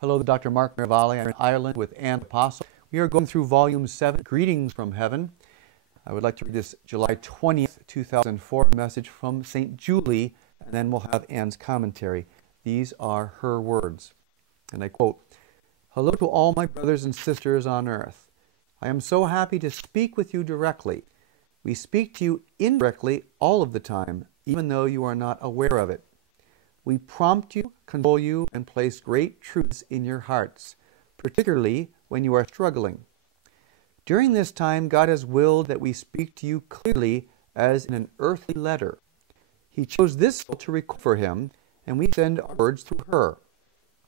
Hello, Dr. Mark Miravalle. I'm in Ireland with Ann Apostle. We are going through Volume 7, Greetings from Heaven. I would like to read this July 20th, 2004 message from St. Julie, and then we'll have Ann's commentary. These are her words, and I quote, "Hello to all my brothers and sisters on earth. I am so happy to speak with you directly. We speak to you indirectly all of the time, even though you are not aware of it. We prompt you, console you, and place great truths in your hearts, particularly when you are struggling. During this time, God has willed that we speak to you clearly as in an earthly letter. He chose this soul to record for him, and we send our words through her.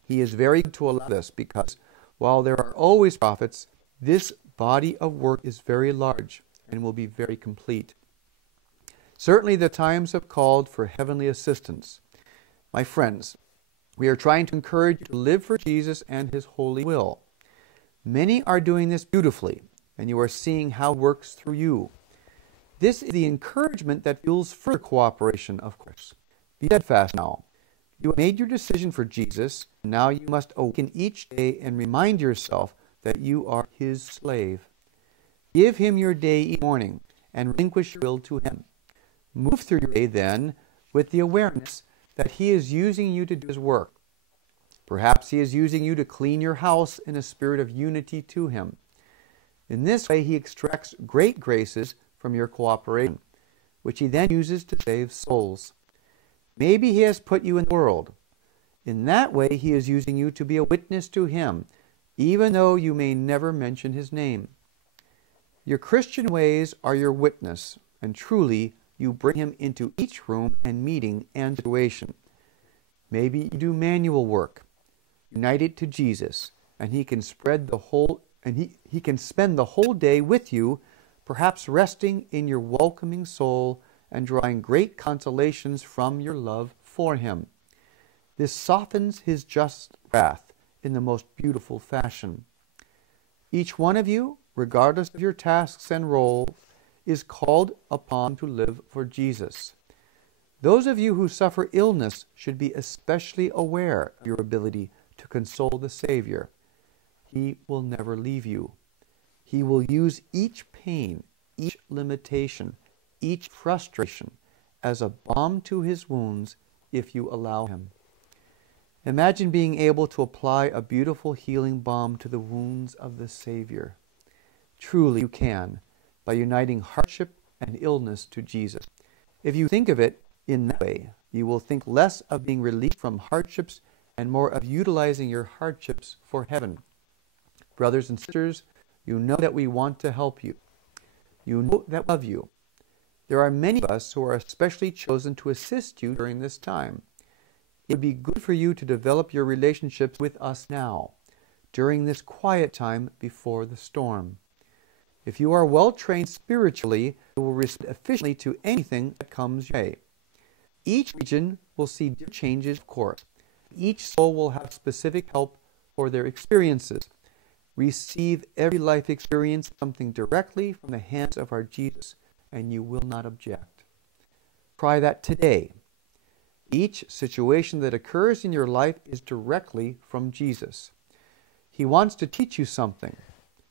He is very good to allow this because, while there are always prophets, this body of work is very large and will be very complete. Certainly the times have called for heavenly assistance. My friends, we are trying to encourage you to live for Jesus and His holy will. Many are doing this beautifully, and you are seeing how it works through you. This is the encouragement that fuels further cooperation, of course. Be steadfast now. You have made your decision for Jesus, and now you must awaken each day and remind yourself that you are His slave. Give Him your day each morning, and relinquish your will to Him. Move through your day then with the awareness that He is using you to do His work. Perhaps He is using you to clean your house in a spirit of unity to Him. In this way, He extracts great graces from your cooperation, which He then uses to save souls. Maybe He has put you in the world. In that way, He is using you to be a witness to Him, even though you may never mention His name. Your Christian ways are your witness, and truly, you bring Him into each room and meeting and situation. Maybe you do manual work. Unite it to Jesus, and He can spread the whole He can spend the whole day with you, perhaps resting in your welcoming soul and drawing great consolations from your love for Him. This softens His just wrath in the most beautiful fashion. Each one of you, regardless of your tasks and roles, is called upon to live for Jesus. Those of you who suffer illness should be especially aware of your ability to console the Savior. He will never leave you. He will use each pain, each limitation, each frustration as a balm to His wounds if you allow Him. Imagine being able to apply a beautiful healing balm to the wounds of the Savior. Truly you can, by uniting hardship and illness to Jesus. If you think of it in that way, you will think less of being relieved from hardships and more of utilizing your hardships for heaven. Brothers and sisters, you know that we want to help you. You know that we love you. There are many of us who are especially chosen to assist you during this time. It would be good for you to develop your relationships with us now, during this quiet time before the storm. If you are well trained spiritually, you will respond efficiently to anything that comes your way. Each region will see different changes, of course. Each soul will have specific help for their experiences. Receive every life experience something directly from the hands of our Jesus, and you will not object. Try that today. Each situation that occurs in your life is directly from Jesus. He wants to teach you something.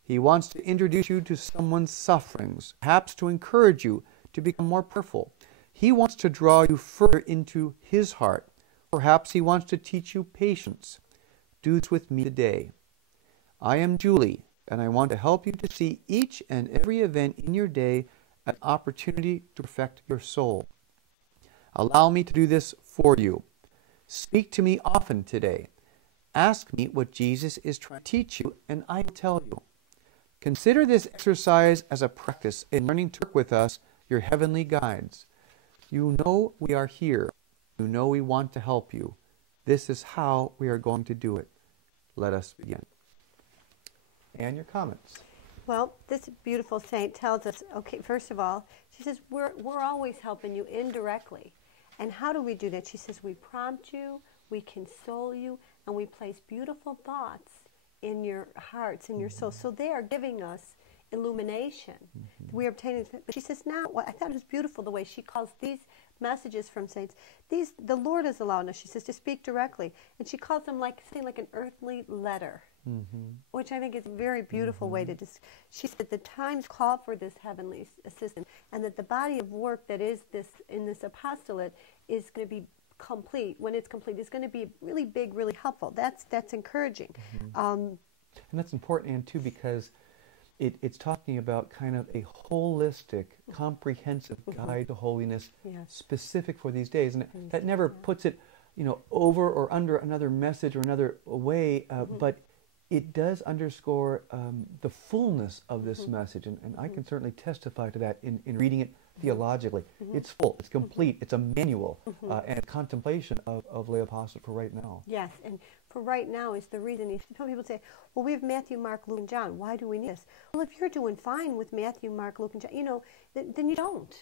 He wants to introduce you to someone's sufferings, perhaps to encourage you to become more prayerful. He wants to draw you further into His heart. Perhaps He wants to teach you patience. Do this with me today. I am Julie, and I want to help you to see each and every event in your day an opportunity to perfect your soul. Allow me to do this for you. Speak to me often today. Ask me what Jesus is trying to teach you, and I will tell you. Consider this exercise as a practice in learning to work with us, your heavenly guides. You know we are here. You know we want to help you. This is how we are going to do it. Let us begin. And your comments. Well, this beautiful saint tells us, okay, first of all, she says, we're always helping you indirectly. And how do we do that? She says, we prompt you, we console you, and we place beautiful thoughts in your hearts, in your soul. So they are giving us illumination. We are obtaining, but she says now, I thought it was beautiful the way she calls these messages from saints. The Lord has allowed us, she says, to speak directly, and she calls them like something like an earthly letter, which I think is a very beautiful way to. She said the times call for this heavenly assistance, and that the body of work that is this in this apostolate is going to be complete. When it's complete, it's going to be really big, really helpful. That's encouraging. And that's important, Anne, too, because it's talking about kind of a holistic, comprehensive guide to holiness, specific for these days, and that never puts it, over or under another message or another way, but it does underscore the fullness of this message, and I can certainly testify to that in reading it theologically. It's full, it's complete, it's a manual and a contemplation of lay apostolate for right now. Yes, and for right now is the reason. Some people say, well, we have Matthew, Mark, Luke, and John. Why do we need this? Well, if you're doing fine with Matthew, Mark, Luke, and John, then you don't.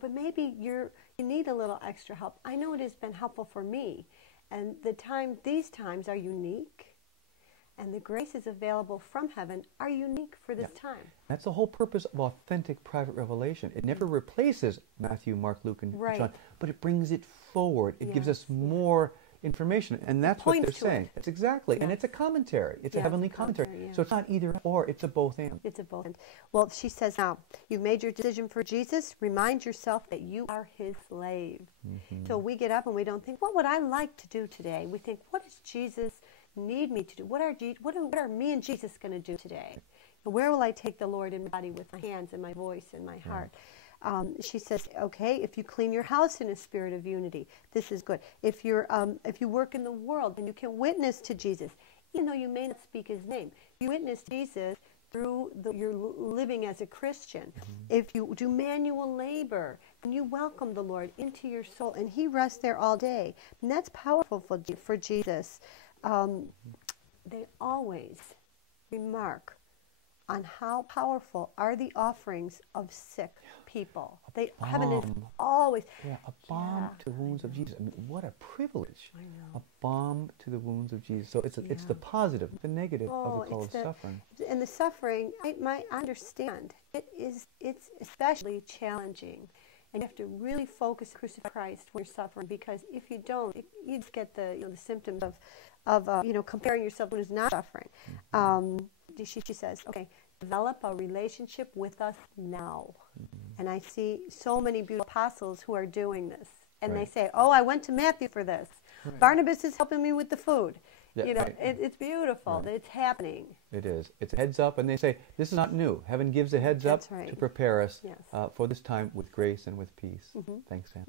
But maybe you need a little extra help. I know it has been helpful for me, and these times are unique. And the graces available from heaven are unique for this time. That's the whole purpose of authentic private revelation. It never replaces Matthew, Mark, Luke, and John, but it brings it forward. It gives us more information, and that's what they're saying. That's exactly, and it's a commentary. It's a heavenly commentary. So it's not either or, it's a both and. It's a both and. Well, she says now, you've made your decision for Jesus. Remind yourself that you are his slave. So we get up and we don't think, what would I like to do today? We think, what does Jesus need me to do? What are me and Jesus going to do today? Where will I take the Lord in my body with my hands and my voice and my heart? She says, okay, if you clean your house in a spirit of unity, this is good. If you work in the world and you can witness to Jesus, even though you may not speak his name, you witness Jesus through your living as a Christian. If you do manual labor and you welcome the Lord into your soul and he rests there all day, and that's powerful for Jesus. They always remark on how powerful are the offerings of sick people. Heaven is always a balm to the wounds of Jesus. I mean, what a privilege! I know. A balm to the wounds of Jesus. So it's the positive, the negative of the call of suffering. And the suffering, I understand. It's especially challenging. And you have to really focus on crucified Christ when you're suffering, because if you don't, you just get the symptoms of comparing yourself to who's not suffering. She says, okay, develop a relationship with us now. And I see so many beautiful apostles who are doing this. And they say, oh, I went to Matthew for this. Barnabas is helping me with the food. It's beautiful. It's happening. It is. It's a heads up, and they say, this is not new. Heaven gives a heads up to prepare us for this time with grace and with peace. Thanks, Sam.